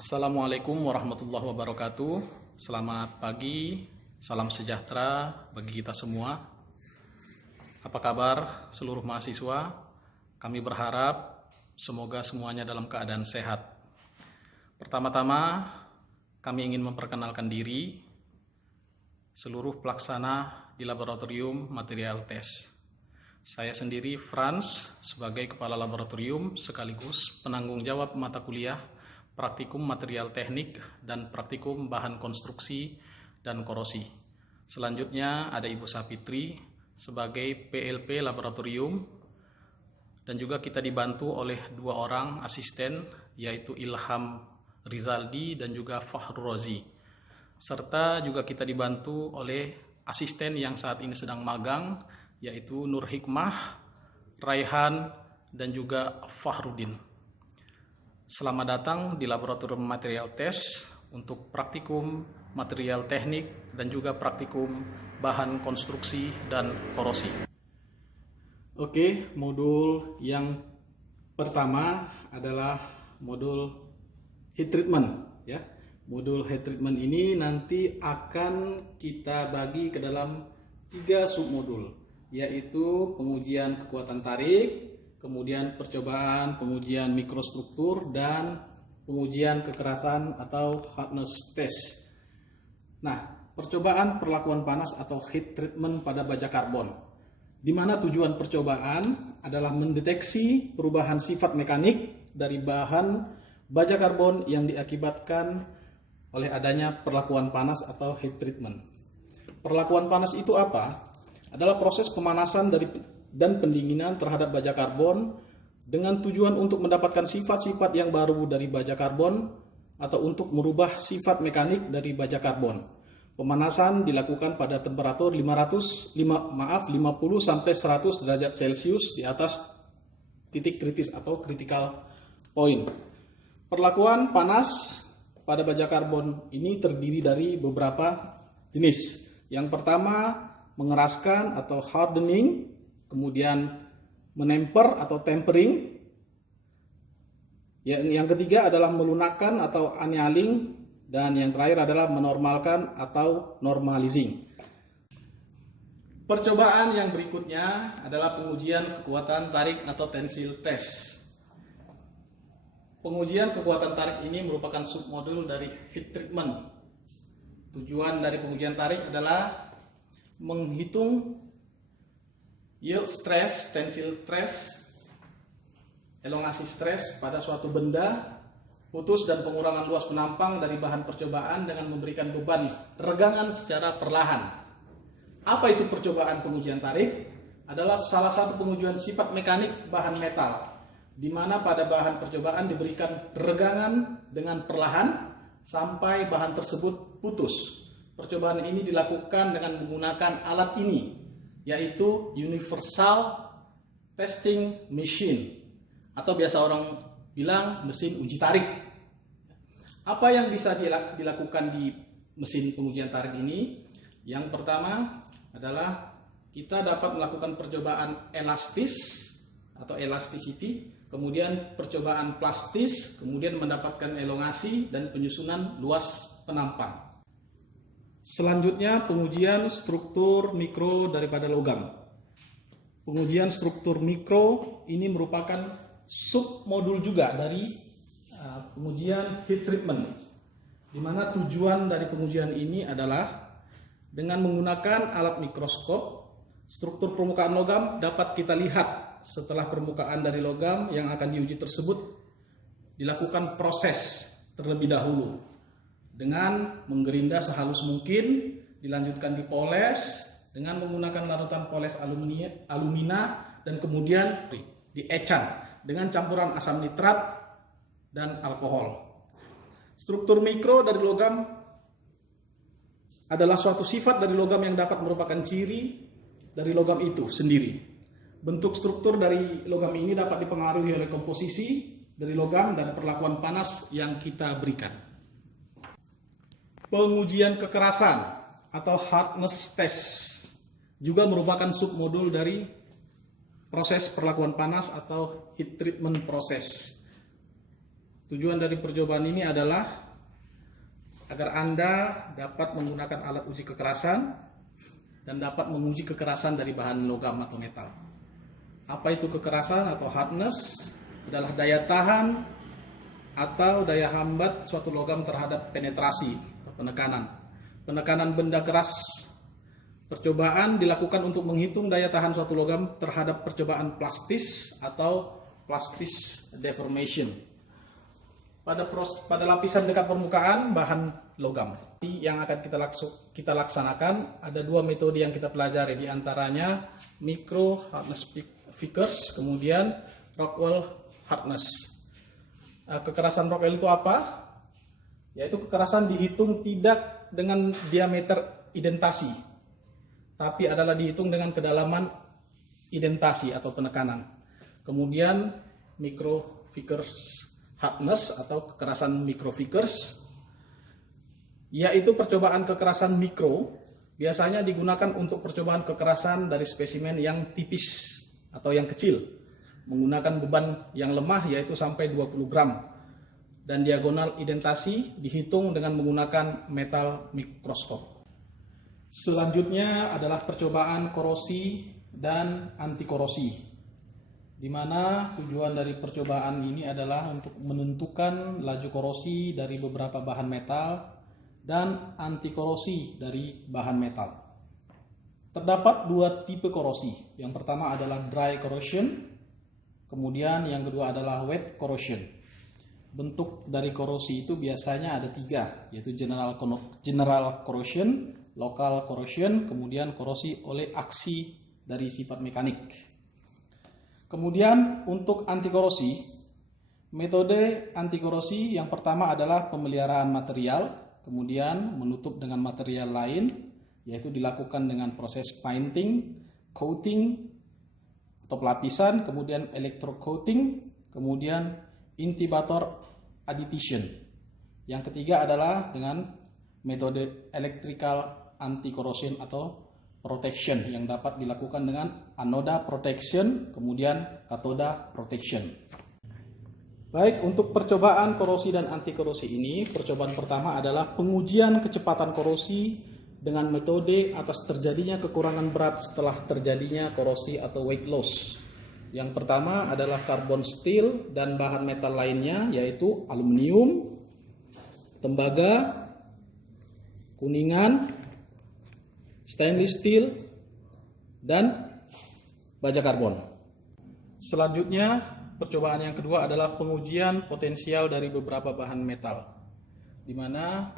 Assalamualaikum warahmatullahi wabarakatuh. Selamat pagi, salam sejahtera bagi kita semua. Apa kabar seluruh mahasiswa? Kami berharap semoga semuanya dalam keadaan sehat. Pertama-tama, kami ingin memperkenalkan diri seluruh pelaksana di laboratorium material tes. Saya sendiri Franz sebagai kepala laboratorium sekaligus penanggung jawab mata kuliah praktikum material teknik dan praktikum bahan konstruksi dan korosi. Selanjutnya ada Ibu Sapitri sebagai PLP laboratorium, dan juga kita dibantu oleh dua orang asisten, yaitu Ilham Rizaldi dan juga Fahru Rozi. Serta juga kita dibantu oleh asisten yang saat ini sedang magang, yaitu Nur Hikmah, Raihan, dan juga Fahrudin. Selamat datang di laboratorium material tes untuk praktikum material teknik dan juga praktikum bahan konstruksi dan korosi. Oke, modul yang pertama adalah modul heat treatment, ya. Modul heat treatment ini nanti akan kita bagi ke dalam 3 submodul, yaitu pengujian kekuatan tarik, kemudian percobaan pengujian mikrostruktur, dan pengujian kekerasan atau hardness test. Nah, percobaan perlakuan panas atau heat treatment pada baja karbon, di mana tujuan percobaan adalah mendeteksi perubahan sifat mekanik dari bahan baja karbon yang diakibatkan oleh adanya perlakuan panas atau heat treatment. Perlakuan panas itu apa? Adalah proses pemanasan dan pendinginan terhadap baja karbon dengan tujuan untuk mendapatkan sifat-sifat yang baru dari baja karbon atau untuk merubah sifat mekanik dari baja karbon. Pemanasan dilakukan pada temperatur 50 sampai 100 derajat Celcius di atas titik kritis atau critical point. Perlakuan panas pada baja karbon ini terdiri dari beberapa jenis. Yang pertama, mengeraskan atau hardening, kemudian menemper atau tempering. Yang ketiga adalah melunakkan atau annealing, dan yang terakhir adalah menormalkan atau normalizing. Percobaan yang berikutnya adalah pengujian kekuatan tarik atau tensile test. Pengujian kekuatan tarik ini merupakan submodul dari heat treatment. Tujuan dari pengujian tarik adalah menghitung yield stress, tensile stress, elongasi stress pada suatu benda, putus dan pengurangan luas penampang dari bahan percobaan dengan memberikan beban regangan secara perlahan. Apa itu percobaan pengujian tarik? Adalah salah satu pengujian sifat mekanik bahan metal, di mana pada bahan percobaan diberikan regangan dengan perlahan sampai bahan tersebut putus. Percobaan ini dilakukan dengan menggunakan alat ini, yaitu Universal Testing Machine, atau biasa orang bilang mesin uji tarik. Apa yang bisa dilakukan di mesin pengujian tarik ini? Yang pertama adalah kita dapat melakukan percobaan elastis atau elasticity, kemudian percobaan plastis, kemudian mendapatkan elongasi dan penyusunan luas penampang. Selanjutnya, pengujian struktur mikro daripada logam. Pengujian struktur mikro ini merupakan submodul juga dari pengujian heat treatment, di mana tujuan dari pengujian ini adalah dengan menggunakan alat mikroskop, struktur permukaan logam dapat kita lihat setelah permukaan dari logam yang akan diuji tersebut dilakukan proses terlebih dahulu dengan menggerinda sehalus mungkin, dilanjutkan dipoles dengan menggunakan larutan poles alumina, dan kemudian diecan dengan campuran asam nitrat dan alkohol. Struktur mikro dari logam adalah suatu sifat dari logam yang dapat merupakan ciri dari logam itu sendiri. Bentuk struktur dari logam ini dapat dipengaruhi oleh komposisi dari logam dan perlakuan panas yang kita berikan. Pengujian kekerasan atau hardness test juga merupakan submodul dari proses perlakuan panas atau heat treatment proses. Tujuan dari percobaan ini adalah agar Anda dapat menggunakan alat uji kekerasan dan dapat menguji kekerasan dari bahan logam atau metal. Apa itu kekerasan atau hardness? Adalah daya tahan atau daya hambat suatu logam terhadap penetrasi atau penekanan. Penekanan benda keras. Percobaan dilakukan untuk menghitung daya tahan suatu logam terhadap percobaan plastis atau plastis deformation. Pada lapisan dekat permukaan bahan logam. Yang akan kita laksanakan ada dua metode yang kita pelajari, di antaranya micro hardness Vickers, kemudian Rockwell hardness. Kekerasan Rockwell itu apa? Yaitu kekerasan dihitung tidak dengan diameter identasi, tapi adalah dihitung dengan kedalaman identasi atau penekanan. Kemudian micro Vickers hardness atau kekerasan micro Vickers, yaitu percobaan kekerasan mikro, biasanya digunakan untuk percobaan kekerasan dari spesimen yang tipis atau yang kecil, menggunakan beban yang lemah yaitu sampai 20 gram, dan diagonal identasi dihitung dengan menggunakan metal mikroskop. Selanjutnya adalah percobaan korosi dan anti korosi, di mana tujuan dari percobaan ini adalah untuk menentukan laju korosi dari beberapa bahan metal dan anti korosi dari bahan metal. Terdapat dua tipe korosi. Yang pertama adalah dry corrosion, kemudian yang kedua adalah wet corrosion. Bentuk dari korosi itu biasanya ada tiga, yaitu general corrosion, local corrosion, kemudian korosi oleh aksi dari sifat mekanik. Kemudian untuk anti korosi, metode anti korosi yang pertama adalah pemeliharaan material, kemudian menutup dengan material lain, yaitu dilakukan dengan proses painting, coating atau pelapisan, kemudian electrocoating, kemudian intibator addition. Yang ketiga adalah dengan metode electrical anti-corrosion atau protection yang dapat dilakukan dengan anoda protection, kemudian katoda protection. Baik, untuk percobaan korosi dan anti korosi ini, percobaan pertama adalah pengujian kecepatan korosi dengan metode atas terjadinya kekurangan berat setelah terjadinya korosi atau weight loss. Yang pertama adalah carbon steel dan bahan metal lainnya, yaitu aluminium, tembaga, kuningan, stainless steel, dan baja karbon. Selanjutnya, percobaan yang kedua adalah pengujian potensial dari beberapa bahan metal, di mana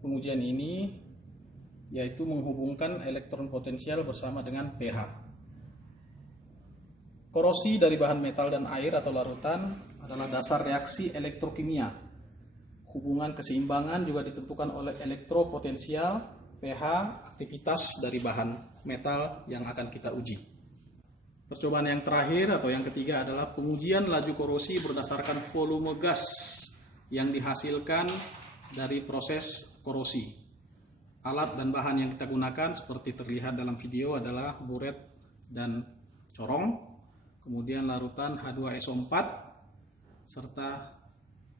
pengujian ini yaitu menghubungkan elektron potensial bersama dengan pH. Korosi dari bahan metal dan air atau larutan adalah dasar reaksi elektrokimia. Hubungan keseimbangan juga ditentukan oleh elektropotensial, pH, aktivitas dari bahan metal yang akan kita uji. Percobaan yang terakhir atau yang ketiga adalah pengujian laju korosi berdasarkan volume gas yang dihasilkan dari proses korosi. Alat dan bahan yang kita gunakan seperti terlihat dalam video adalah buret dan corong, kemudian larutan H2SO4 serta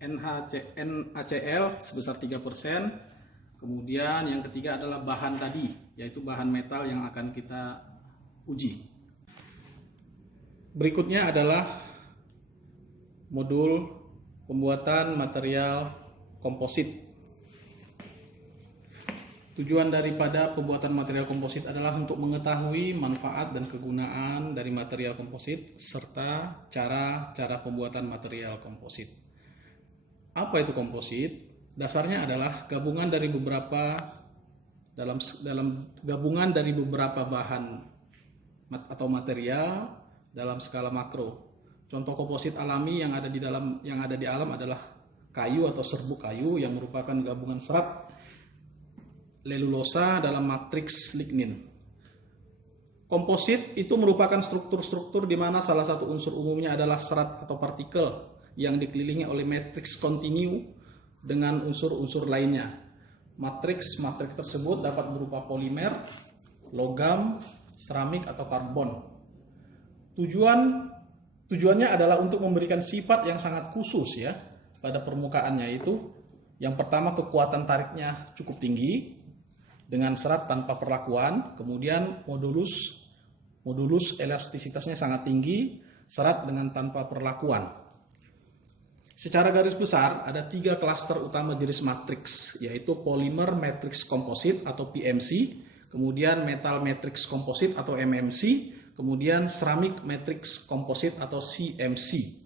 NaCl sebesar 3%. Kemudian yang ketiga adalah bahan tadi, yaitu bahan metal yang akan kita uji. Berikutnya adalah modul pembuatan material komposit. Tujuan daripada pembuatan material komposit adalah untuk mengetahui manfaat dan kegunaan dari material komposit serta cara pembuatan material komposit. Apa itu komposit? Dasarnya adalah gabungan dari beberapa gabungan dari beberapa bahan atau material dalam skala makro. Contoh komposit alami yang ada di alam adalah kayu atau serbuk kayu yang merupakan gabungan serat lelulosa dalam matriks lignin. Komposit itu merupakan struktur-struktur di mana salah satu unsur umumnya adalah serat atau partikel yang dikelilingi oleh matriks kontinu dengan unsur-unsur lainnya. Matriks tersebut dapat berupa polimer, logam, seramik atau karbon. Tujuannya adalah untuk memberikan sifat yang sangat khusus ya pada permukaannya itu, yang pertama kekuatan tariknya cukup tinggi dengan serat tanpa perlakuan, kemudian modulus elastisitasnya sangat tinggi, serat dengan tanpa perlakuan. Secara garis besar ada 3 klaster utama jenis matriks, yaitu polymer matrix composite atau PMC, kemudian metal matrix composite atau MMC, kemudian ceramic matrix composite atau CMC.